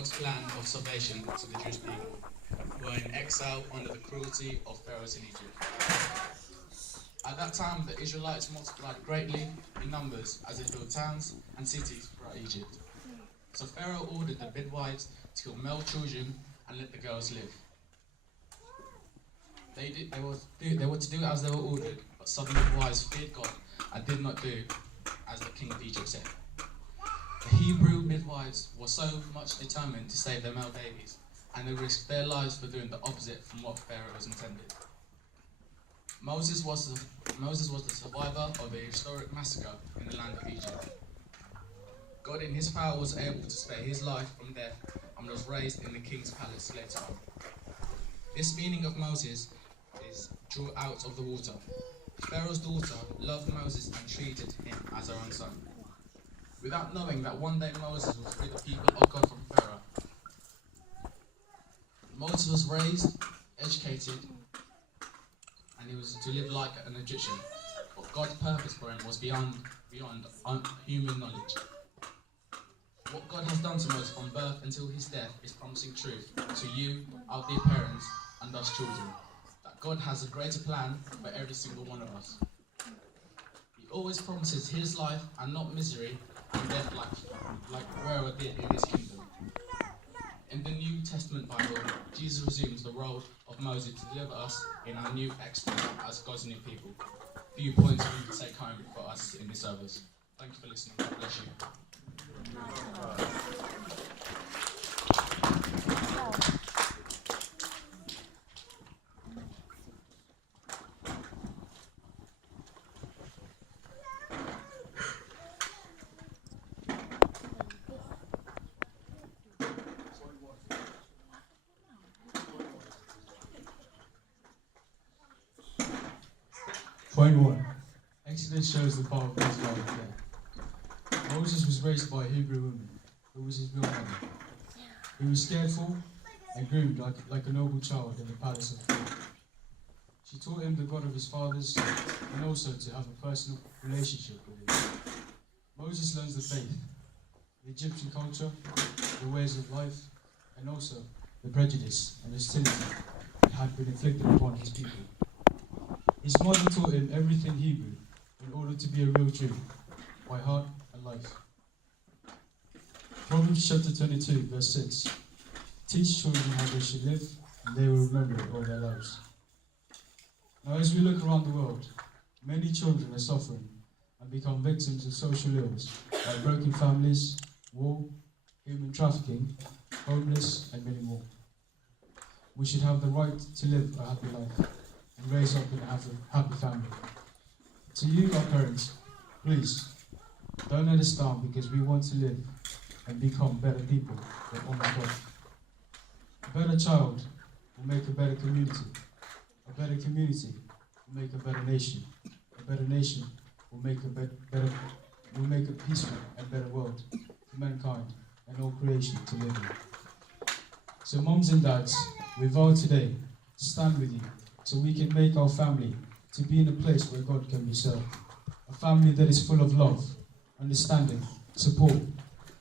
God's plan of salvation to the Jewish people, who were in exile under the cruelty of Pharaohs in Egypt. At that time, the Israelites multiplied greatly in numbers as they built towns and cities throughout Egypt. So Pharaoh ordered the midwives to kill male children and let the girls live. They were to do as they were ordered, but some midwives feared God and did not do as the king of Egypt said. The Hebrew midwives were so much determined to save their male babies, and they risked their lives for doing the opposite from what Pharaoh was intended. Moses was the survivor of a historic massacre in the land of Egypt. God in his power was able to spare his life from death and was raised in the king's palace later on. This meaning of Moses is draw out of the water. Pharaoh's daughter loved Moses and treated him as her own son, without knowing that one day Moses would free the people of God from Pharaoh. Moses was raised, educated, and he was to live like an Egyptian. But God's purpose for him was beyond human knowledge. What God has done to Moses from birth until his death is promising truth to you, our dear parents, and us children, that God has a greater plan for every single one of us. He always promises his life and not misery and death like Pharaoh did in his kingdom. In the New Testament Bible, Jesus resumes the role of Moses to deliver us in our new exploit as God's new people. A few points for you to take home for us in this service. Thank you for listening. God bless you. Point 1. Exodus shows the power of God's love there. Moses was raised by a Hebrew woman, who was his real mother. He was cared for and groomed like a noble child in the palace of Pharaoh. She taught him the God of his fathers and also to have a personal relationship with him. Moses learns the faith, the Egyptian culture, the ways of life, and also the prejudice and hostility that had been inflicted upon his people. His mother taught him everything Hebrew in order to be a real Jew, by heart and life. Proverbs chapter 22, verse 6. Teach children how they should live, and they will remember it all their lives. Now, as we look around the world, many children are suffering and become victims of social ills, like broken families, war, human trafficking, homeless, and many more. We should have the right to live a happy life and raise up in a happy family. To you, our parents, please, don't let us down because we want to live and become better people that honor God. A better child will make a better community. A better community will make a better nation. A better nation will make a peaceful and better world for mankind and all creation to live in. So moms and dads, we vow today to stand with you so we can make our family to be in a place where God can be served. A family that is full of love, understanding, support,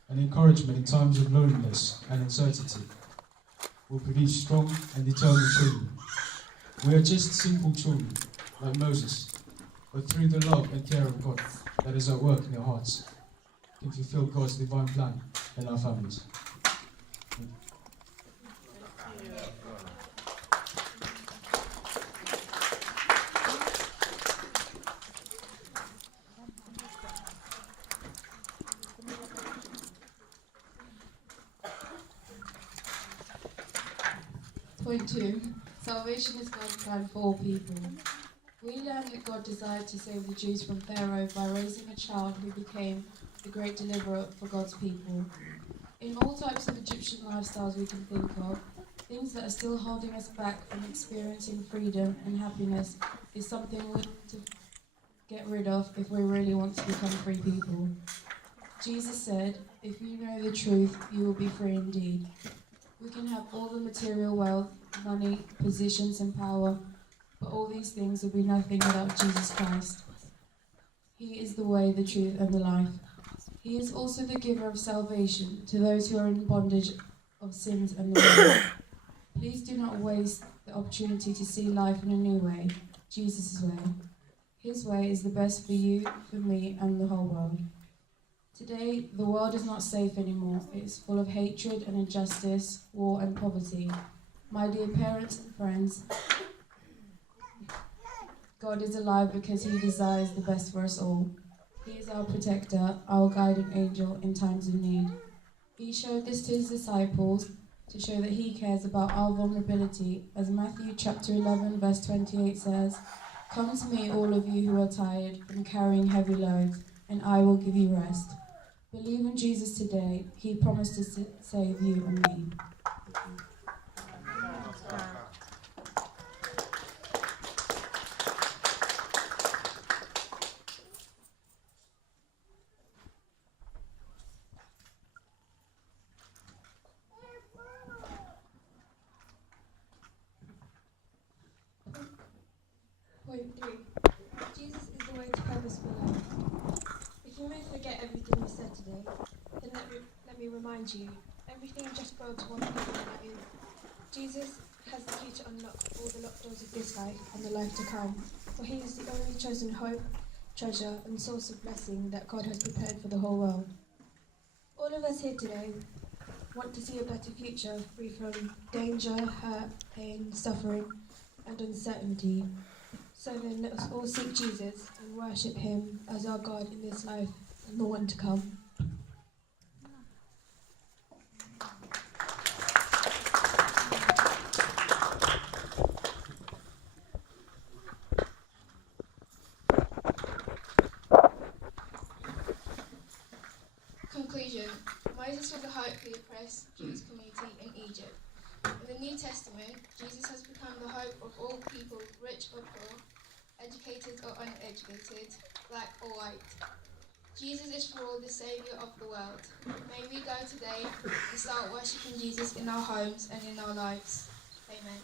and encouragement in times of loneliness and uncertainty. Will produce strong and determined children. We are just simple children, like Moses, but through the love and care of God that is at work in our hearts, can fulfill God's divine plan in our families. Point 2. Salvation is God's plan for all people. We learn that God desired to save the Jews from Pharaoh by raising a child who became the great deliverer for God's people. In all types of Egyptian lifestyles we can think of, things that are still holding us back from experiencing freedom and happiness is something we need to get rid of if we really want to become free people. Jesus said, "If you know the truth, you will be free indeed." We can have all the material wealth, money, positions and power, but all these things will be nothing without Jesus Christ. He is the way, the truth and the life. He is also the giver of salvation to those who are in bondage of sins and the world. Please do not waste the opportunity to see life in a new way, Jesus' way. His way is the best for you, for me, and the whole world. Today, the world is not safe anymore. It is full of hatred and injustice, war and poverty. My dear parents and friends, God is alive because He desires the best for us all. He is our protector, our guiding angel in times of need. He showed this to His disciples to show that He cares about our vulnerability, as Matthew chapter 11 verse 28 says, "Come to me, all of you who are tired and carrying heavy loads, and I will give you rest." Believe in Jesus today. He promised to save you and me. Point 3. Jesus is the way to purposeful life. If you may forget everything we said today, then let me remind you, everything just boiled to one thing, and that is, Jesus has the key to unlock all the locked doors of this life and the life to come, for He is the only chosen hope, treasure, and source of blessing that God has prepared for the whole world. All of us here today want to see a better future, free from danger, hurt, pain, suffering, and uncertainty. So then let us all seek Jesus and worship Him as our God in this life and the one to come. Conclusion. Moses was a hope for the oppressed Jewish community in Egypt. In the New Testament, Jesus has become the hope of all people, rich or poor, educated or uneducated, black or white. Jesus is for all the Saviour of the world. May we go today and start worshipping Jesus in our homes and in our lives. Amen.